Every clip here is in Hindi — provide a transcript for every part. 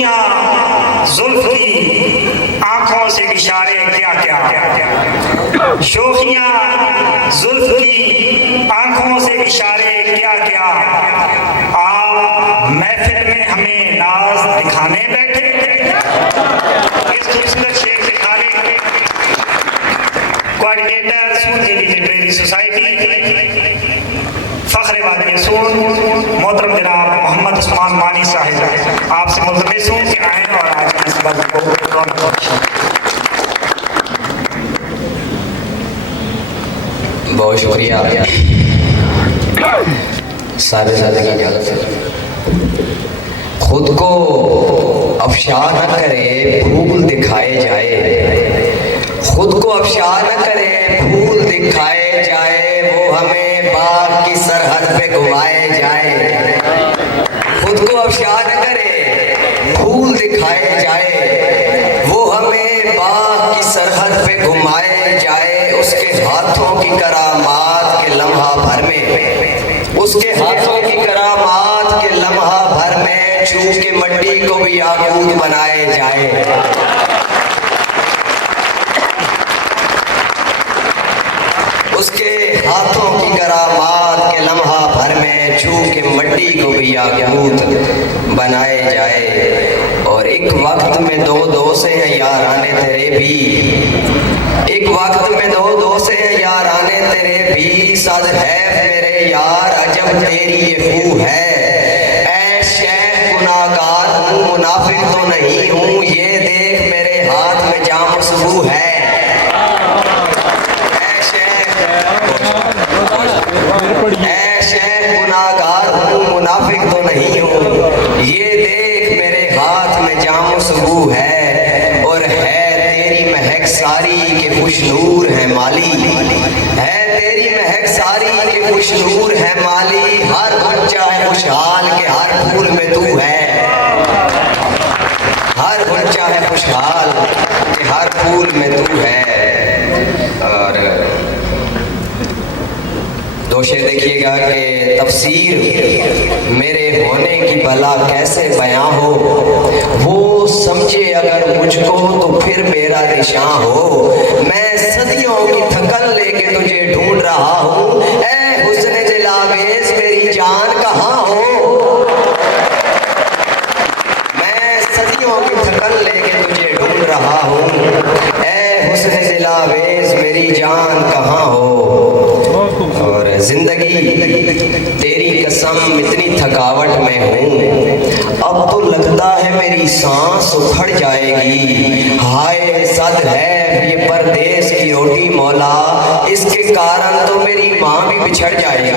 शोखियां जुल्फ की आंखों से इशारे क्या क्या, शोखियां जुल्फ की आंखों से इशारे क्या क्या, आप महफिल में हमें नाज दिखाने बैठे। इस खूबसूरत शेर के खाली कोऑर्डिनेटर सून दिल्ली लिटरेरी सोसाइटी फख्र वाले सून मोहतरम जनाब मोहम्मद उस्मान मानी साहिब, आपसे मुल्तमिस हूँ कि आएँ और आज की इस बात को रौनक बख्शें। बहुत शुक्रिया। सारे सारे की इजाज़त है। खुद को अफशा न करे भूल दिखाए जाए, खुद को अफशा न करे भूल दिखाए जाए, वो हमें बाग की सरहद पे घुमाए जाए। खुद को अफशा न करे भूल दिखाए जाए, वो हमें बाग की सरहद पे घुमाए जाए। उसके हाथों की करामात के लम्हा भर में, उसके हाथों की करामात के लम्हा भर में छू के मट्टी को भी याकूत बनाए जाए। उसके हाथों की करामात के लम्हा भर में छू के मट्टी को भी याकूत बनाए जाए। और एक वक्त में दो दोसे हैं याराने तेरे भी, एक वक्त में दो दोसे हैं याराने तेरे भी, सद है मेरे यार अजब तेरी ये खूह है। ऐ शेख गुनाहगार हूँ मुनाफिक तो नहीं हूँ, ये देख मेरे हाथ में जाम सुबू है। ऐशे गुनाहगार हूँ मुनाफिक तो नहीं हूँ, ये देख मेरे हाथ में जाम सुबू है। और है तेरी महक सारी के खुशनूर है माली, है तेरी महक सारी के खुशनूर है माली। हर बच्चा है खुशहाल के हर फूल में तू है, हर बच्चा है खुशहाल के हर फूल में तू है। और दोषे देखिएगा कि तफसीर मेरे होने की भला कैसे बयां हो, वो समझे अगर मुझको तो फिर मेरा निशान हो। मैं सदियों की थकन लेके तुझे ढूंढ रहा हूँ, ऐ हुस्न दिलावेज मेरी जान कहाँ हो। मैं सदियों की थकन लेके तुझे ढूंढ रहा हूँ, ऐ हुस्न दिलावेज मेरी जान कहाँ हो। और जिंदगी तेरी कसम इतनी थकावट में हूँ, अब तो लगता है मेरी सांस उखड़ जाएगी। हाय सद है ये परदेस की रोटी मौला, इसके कारण तो मेरी माँ भी बिछड़ जाएगी।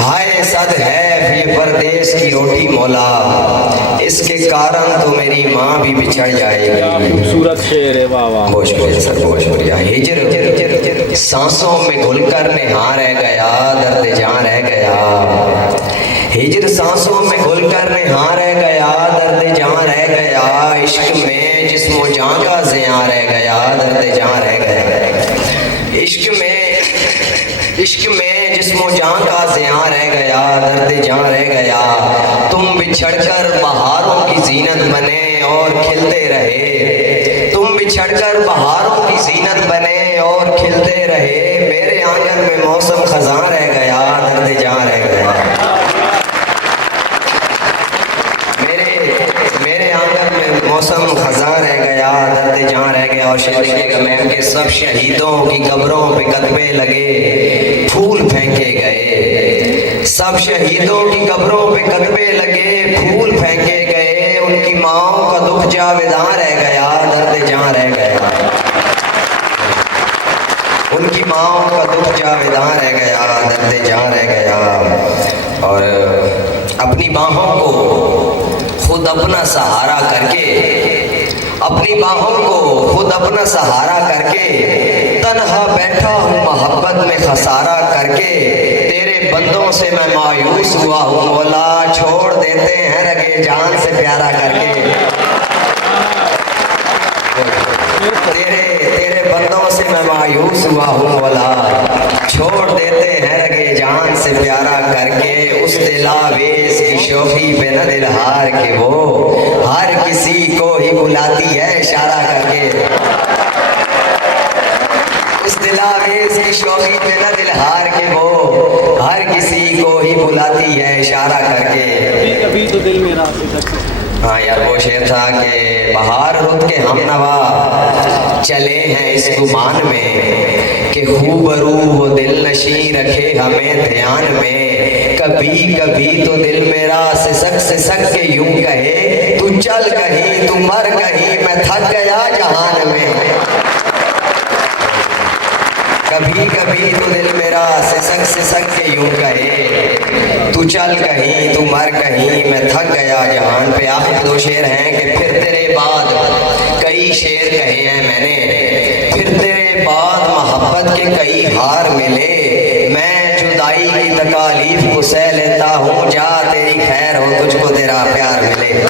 हाय सद है ये परदेस की रोटी मौला, इसके कारण तो मेरी माँ भी बिछड़ जाएगी। खूबसूरत शेर है, वाह वाह। बहुत शुक्रिया सर, बहुत शुक्रिया। हिजर सांसों में घुलकर नेहा रह गया, दर्द जान रह गया। हिजर सांसों में घुलकर नेहा रह गया, दर्द जान रह गया। इश्क में जिस्मो जान का ज़ियां रह गया, दर्द जान रह गया। इश्क में जिस्मो जान का ज़ियां रह गया, दर्द जान रह गया। तुम बिछड़कर बहारों की जीनत बने और खिलते रहे, तुम बिछड़कर बहारों की जीनत बने और खिलते रहे। मेरे आंगन में मौसम खज़ां रह गया, दर्द जान रह गया। मेरे आंगन में मौसम खज़ां रह गया, दर्द जान रह गया। और शहीद के सब शहीदों की कब्रों पे कतबे लगे, फूल फेंके गए। सब शहीदों की कब्रों पे कतबे लगे, फूल फेंके गए। उनकी माँओं का दुख जावेदां रह गया, दर्द जान रह गया। उनकी माँओं का दुख जावेदां रह गया, दर्द जान रह गया। और अपनी बाहों को खुद अपना सहारा करके, अपनी बाहों को खुद अपना सहारा करके, तन्हा बैठा हूँ मोहब्बत में खसारा करके। तेरे बंदों से मैं मायूस हुआ हूँ मौला, छोड़ देते हैं रगे जान से प्यारा करके। तेरे तेरे बंदों से मैं मायूस हुआ हूँ मौला। छोड़ देते हैं रगे जान से प्यारा करके, उस दिलावेश की शोखी पे न दिल हार के वो हर किसी को ही बुलाती है इशारा करके। उस दिलावेश की शोखी पे न दिल हार के वो हर किसी को ही बुलाती है इशारा करके। कभी तो दिल मेरा हाँ यार वो शेर था कि बहार रुत के हम नवा चले हैं इस गुमान में कि खूबरू वो दिल नशी रखे हमें ध्यान में। कभी कभी तो दिल मेरा सिसक के यूं कहे तू चल कहीं तू मर कहीं मैं थक गया जहान में। कभी कभी तो दिल मेरा सिसक के यूं कहे तू चल कहीं तू मर कहीं मैं थक गया जहान पे। आखिर दो शेर हैं कि फिर तेरे बाद कई शेर कहे हैं मैंने, फिर तेरे बाद मोहब्बत के कई हार मिले। मैं जुदाई की तकालीफ को सह लेता हूँ, जा तेरी खैर हो तुझको तेरा प्यार मिले।